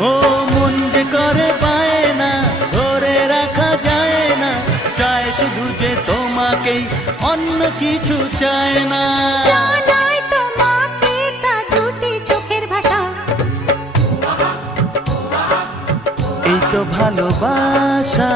ও মন যে করে পায় না, ধরে রাখা যায় না, চায় শুধু যে তোমাকেই, অন্য কিছু চায় না। জানাই তোমাকে তা দুটি চোখের ভাষা, এই তো ভালোবাসা।